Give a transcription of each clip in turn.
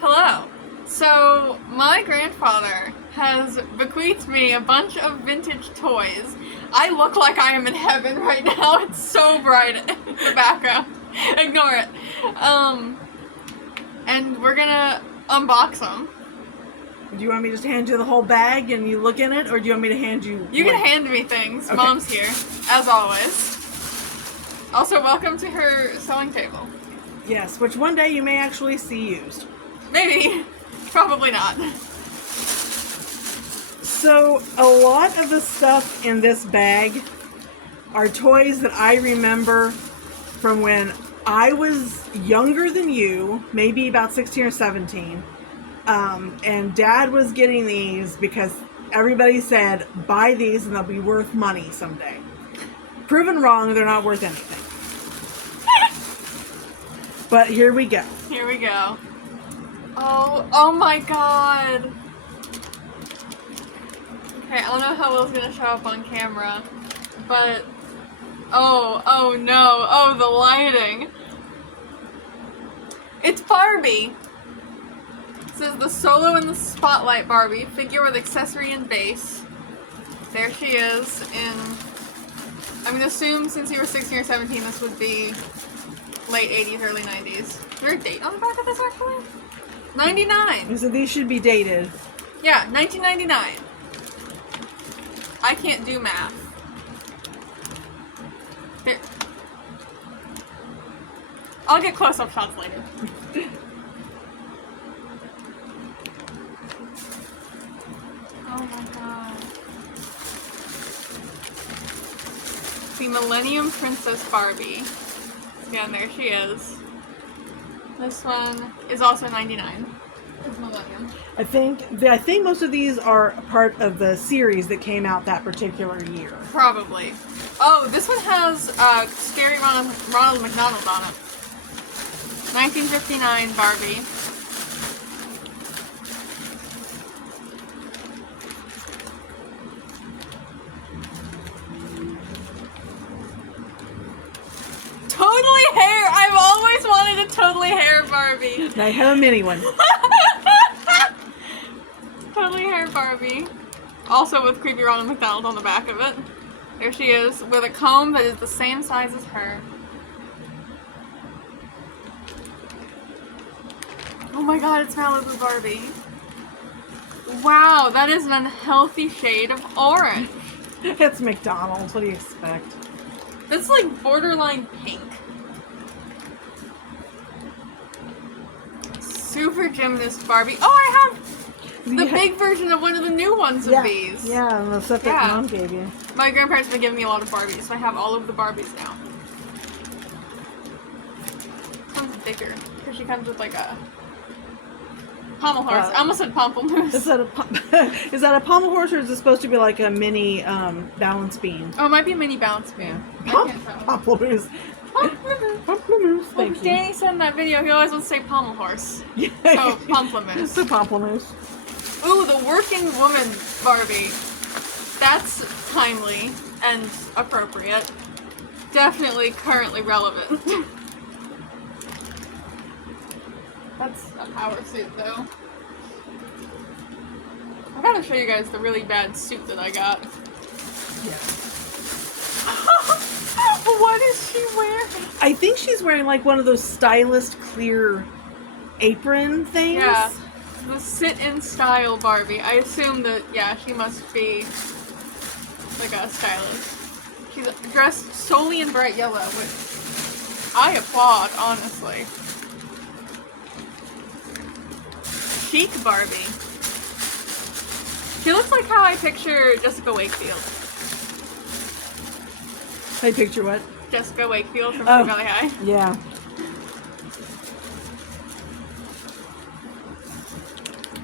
Hello. So, my grandfather has bequeathed me a bunch of vintage toys. I look like I am in heaven right now. It's so bright in the background. Ignore it. And we're gonna unbox them. Do you want me to just hand you the whole bag and you look in it, or do you want me to hand you... You can hand me things. Okay. Mom's here, as always. Also, welcome to her sewing table. Yes, which one day you may actually see used. Maybe. Probably not. So, a lot of the stuff in this bag are toys that I remember from when I was younger than you, maybe about 16 or 17. And Dad was getting these because everybody said, buy these and they'll be worth money someday. Proven wrong, they're not worth anything. But here we go. Here we go. Oh my god. Okay, I don't know how well it's gonna show up on camera, but oh no, oh the lighting. It's Barbie. It says the Solo in the Spotlight Barbie, figure with accessory and base. There she is in, I'm gonna assume since you were 16 or 17 this would be late 80s, early 90s. Is there a date on the back of this actually? 99. So these should be dated. Yeah, 1999. I can't do math. Here. I'll get close-up shots later. Oh my god. The Millennium Princess Barbie. Again, there she is. This one is also 99. It's Millennium. I think most of these are part of the series that came out that particular year. Probably. Oh, this one has scary Ronald McDonald on it. 1959 Barbie. Totally hair! I've always wanted a totally hair Barbie. And I have a mini one. Totally hair Barbie. Also with creepy Ronald McDonald on the back of it. There she is with a comb that is the same size as her. Oh my god, it's Malibu Barbie. Wow, that is an unhealthy shade of orange. It's McDonald's. What do you expect? That's like borderline pink. Super Gymnast Barbie. Oh, I have the big version of one of the new ones of these. Yeah, and the stuff that Mom gave you. My grandparents have been giving me a lot of Barbies, so I have all of the Barbies now. This one's bigger, because she comes with like a pommel horse. I almost said pamplemousse. Is that a pommel horse, or is it supposed to be like a mini balance beam? Oh, it might be a mini balance beam. Pamplemousse. Pamplemousse. Thank you. Danny said in that video he always wants to say pommel horse. Yeah. So, pamplemousse. The pamplemousse. Ooh, the working woman Barbie. That's timely and appropriate. Definitely currently relevant. That's a power suit, though. I gotta show you guys the really bad suit that I got. Yeah. What is she wearing? I think she's wearing like one of those stylist clear apron things. Yeah. The sit-in style Barbie. I assume that, yeah, she must be like a stylist. She's dressed solely in bright yellow, which I applaud, honestly. Chic Barbie. She looks like how I picture Jessica Wakefield. I picture what? Jessica Wakefield from Sweet Valley High. Yeah.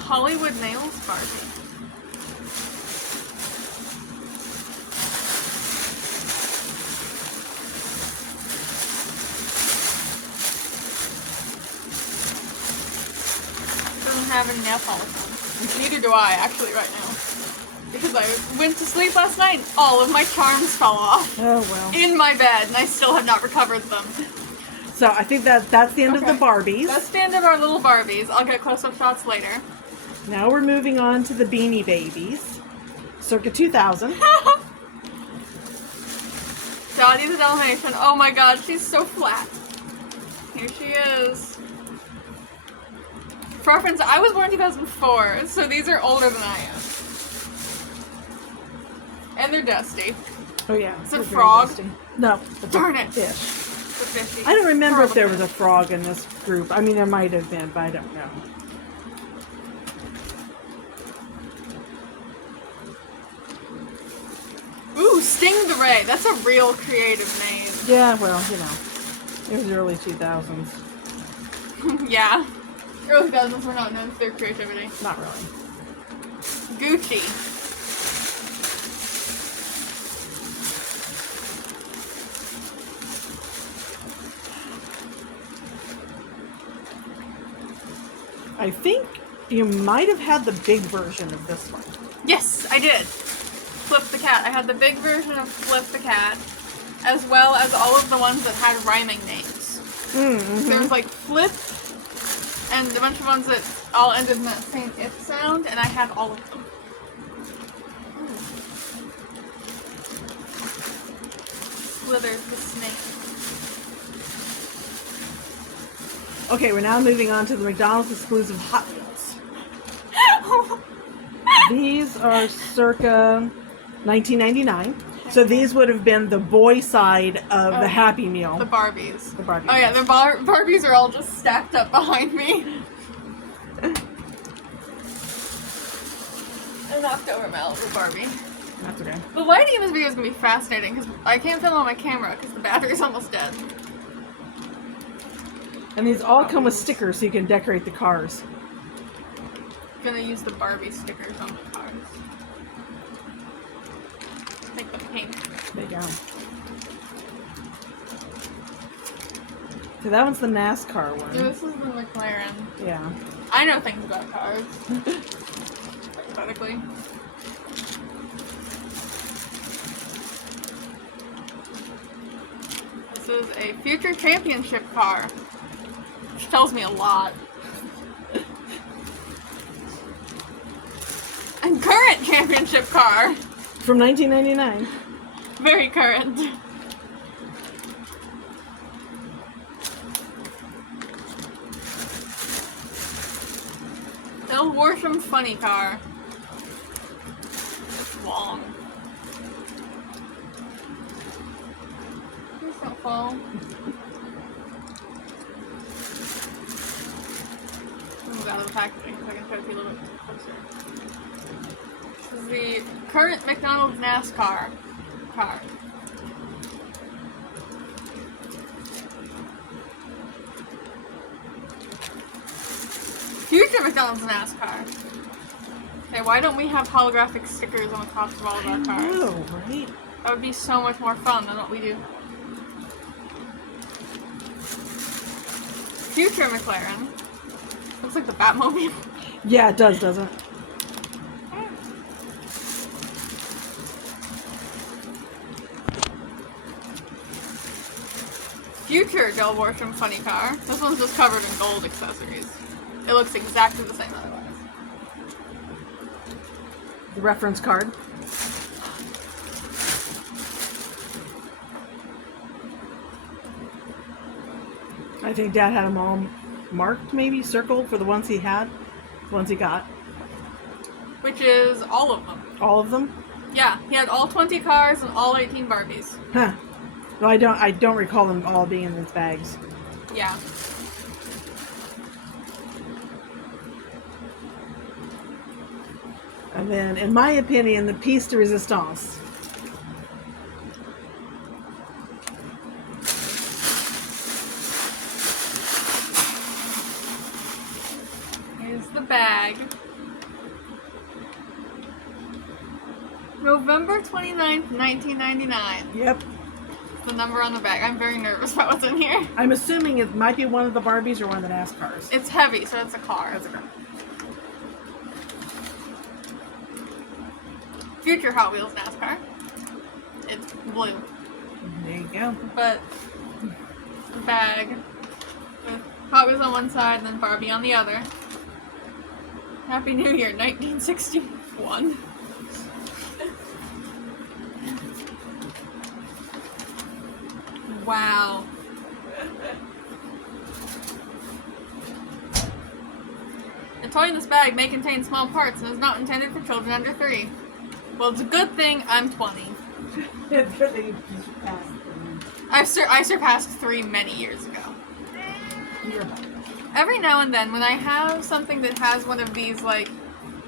Hollywood Nails Barbie. Doesn't have any nail polish on. Neither do I, actually, right now. Because I went to sleep last night and all of my charms fell off. Oh, well. In my bed, and I still have not recovered them. So I think that's the end of the Barbies. That's the end of our little Barbies. I'll get close-up shots later. Now we're moving on to the Beanie Babies, circa 2000. Dottie the Dalmatian. Oh my god, she's so flat. Here she is. For reference, I was born in 2004, so these are older than I am. And they're dusty. Oh yeah. Is it a frog? No. Darn it. Fish. The fishy. I don't remember if there was a frog in this group. I mean, there might have been, but I don't know. Ooh, Stingray. That's a real creative name. Yeah, well, you know, it was the early 2000s. Yeah. Early 2000s were not known for their creativity. Not really. Gucci. I think you might have had the big version of this one. Yes, I did. Flip the Cat. I had the big version of Flip the Cat, as well as all of the ones that had rhyming names. Mm-hmm. There was like Flip, and a bunch of ones that all ended in that same if sound, and I had all of them. Slithers the snake. Okay, we're now moving on to the McDonald's exclusive Hot Wheels. These are circa 1999. So these would have been the boy side of the Happy Meal. The Barbies. The Barbies. Oh yeah, the Barbies are all just stacked up behind me. I knocked over my little Barbie. That's okay. The lighting in this video is going to be fascinating because I can't film on my camera because the battery's almost dead. And these all come with stickers so you can decorate the cars. I'm going to use the Barbie stickers on the cars. Like the pink. There you go. So that one's the NASCAR one. So this is the McLaren. Yeah. I know things about cars. Hypothetically. This is a future championship car. Which tells me a lot. And current championship car. From 1999. Very current. Bill Worsham funny car. It's long. Please don't fall. Move out of the packaging so I can try to be a little bit closer. This is the current McDonald's NASCAR car. Future McDonald's NASCAR. Okay, why don't we have holographic stickers on the tops of all of our cars? Oh, right. That would be so much more fun than what we do. Future McLaren. Looks like the Batmobile. Yeah, it does, doesn't it? Future Del Worsham funny car. This one's just covered in gold accessories. It looks exactly the same otherwise. The reference card. I think Dad had them all marked, maybe circled for the ones he had, the ones he got. Which is all of them. All of them? Yeah, he had all 20 cars and all 18 Barbies. Huh. Well, I don't recall them all being in these bags. Yeah. And then, in my opinion, the piece de resistance. Here's the bag. November 29th, 1999. Yep. The number on the bag. I'm very nervous about what's in here. I'm assuming it might be one of the Barbies or one of the NASCARs. It's heavy, so it's a car. That's a car. Future Hot Wheels NASCAR. It's blue. There you go. But bag with Hot Wheels on one side and then Barbie on the other. Happy New Year, 1961. Wow. The toy in this bag may contain small parts and is not intended for children under 3. Well, it's a good thing I'm 20. I surpassed 3 many years ago. Every now and then, when I have something that has one of these, like,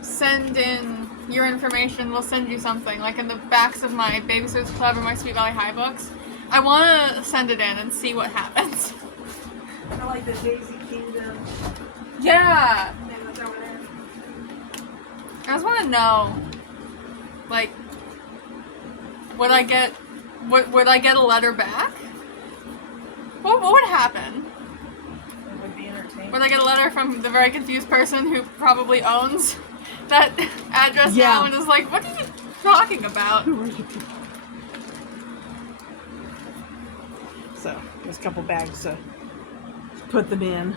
send in your information, we'll send you something, like in the backs of my Babysitter's Club or my Sweet Valley High books, I want to send it in and see what happens. I like the Daisy Kingdom. Yeah! I just want to know, like, would I get a letter back? What would happen? It would be entertaining. Would I get a letter from the very confused person who probably owns that address now and is like, what are you talking about? So, there's a couple bags to put them in.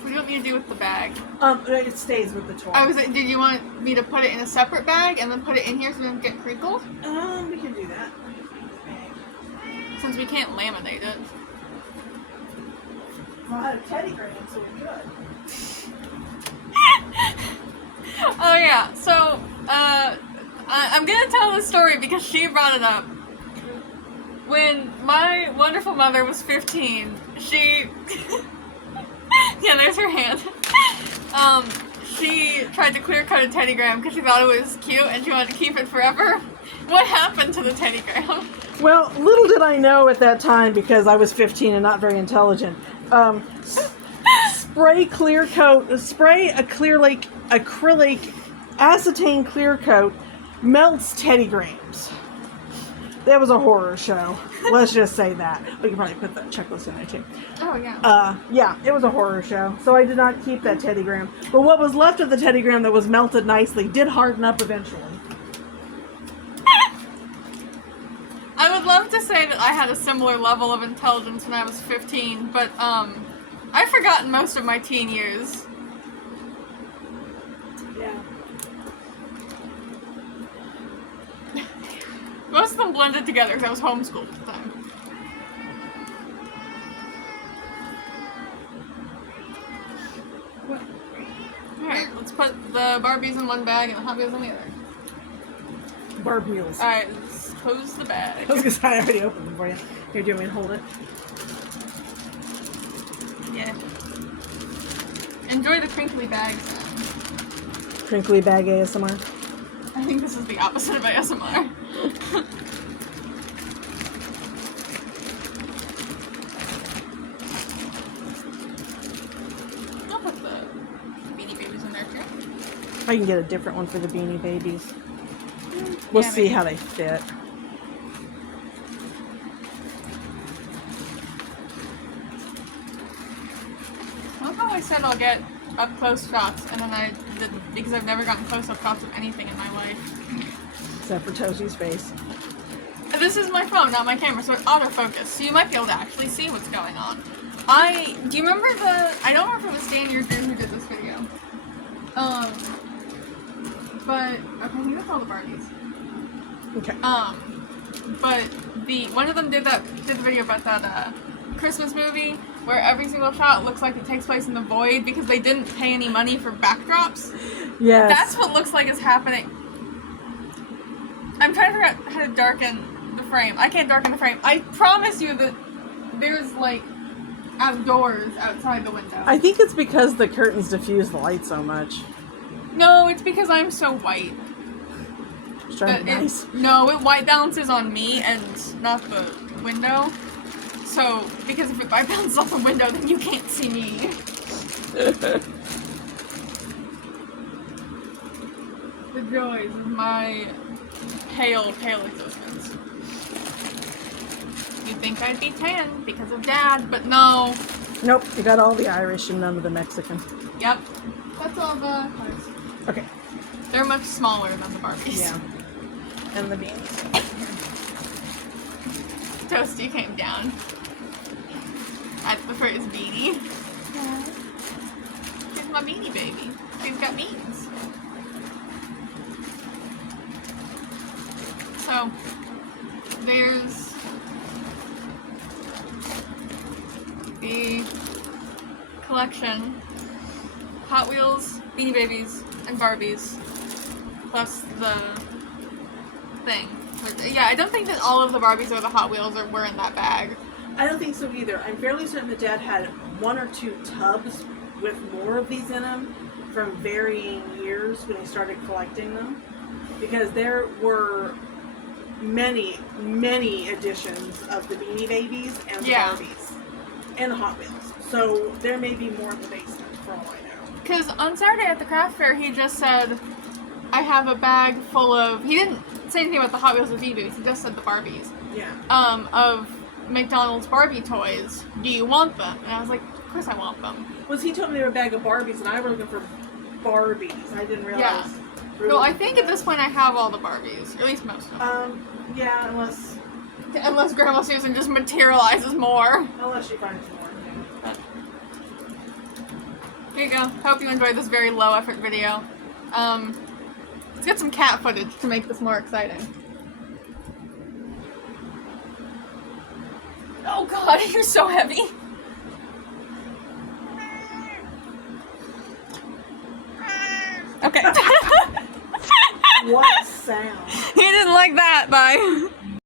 What do you want me to do with the bag? It stays with the toy. I was like, did you want me to put it in a separate bag and then put it in here so we don't get crinkled? We can do that. Since we can't laminate it. Well, I had a Teddy Graham, so we're good. Oh yeah, so, I'm gonna tell this story because she brought it up. When my wonderful mother was 15, she... yeah, there's her hand. She tried to clear cut a teddygram because she thought it was cute and she wanted to keep it forever. What happened to the teddygram? Well, little did I know at that time, because I was 15 and not very intelligent. Spray acrylic acetane clear coat melts teddygrams. That was a horror show. Let's just say that. We can probably put that checklist in there too. Oh yeah. Yeah, it was a horror show. So I did not keep that teddygram. But what was left of the teddygram that was melted nicely did harden up eventually. I would love to say that I had a similar level of intelligence when I was 15, but I've forgotten most of my teen years. Yeah. Most of them blended together because I was homeschooled at the time. Alright, let's put the Barbies in one bag and the Hot Wheels in the other. Barbies. Alright, let's close the bag. I was gonna say, I already opened them for you. Here, do you want me to hold it? Yeah. Enjoy the crinkly bag sound. Crinkly bag ASMR. I think this is the opposite of ASMR. I'll put the Beanie Babies in there too. I can get a different one for the Beanie Babies. We'll see how they fit. I love how I said I'll get up close shots, and then I didn't, because I've never gotten close up shots of anything in my life. Except for Tosie's face. This is my phone, not my camera, so it's autofocus, so you might be able to actually see what's going on. Do you remember I don't remember if it was Stan or Drew who did this video. But, okay, I think that's all the Barbies. Okay. But one of them did the video about that, Christmas movie where every single shot looks like it takes place in the void because they didn't pay any money for backdrops. Yes. That's what looks like is happening. I'm trying to figure out how to darken the frame. I can't darken the frame. I promise you that there's like outdoors outside the window. I think it's because the curtains diffuse the light so much. No, it's because I'm so white. It's trying to be nice. No, it white balances on me and not the window. So, because if it white balances off the window, then you can't see me. The joys of my pale existence. You'd think I'd be tan because of Dad, but no. Nope, you got all the Irish and none of the Mexican. Yep. That's all the cars. Okay. They're much smaller than the Barbies. Yeah. And the beans. Toasty came down at the phrase beanie. Yeah. Here's my Beanie Baby. She's got beans. So, there's the collection. Hot Wheels, Beanie Babies, and Barbies. Plus the thing. Yeah, I don't think that all of the Barbies or the Hot Wheels were in that bag. I don't think so either. I'm fairly certain that Dad had 1 or 2 tubs with more of these in them from varying years when he started collecting them. Because there were many, many editions of the Beanie Babies and the Barbies. And the Hot Wheels. So there may be more in the basement for all I know. Because on Saturday at the craft fair, he just said, I have a bag full of... He didn't say anything about the Hot Wheels or Beanie Babies. He just said the Barbies. Yeah. Of McDonald's Barbie toys. Do you want them? And I was like, of course I want them. Was he told me they were a bag of Barbies and I were looking for Barbies. I didn't realize. Yeah. No, I think at this point I have all the Barbies. Or at least most of them. Yeah, unless Grandma Susan just materializes more. she finds more. Yeah. Here you go. Hope you enjoyed this very low effort video. Let's get some cat footage to make this more exciting. Oh god, you're so heavy. Okay. What sound? He didn't like that, bye.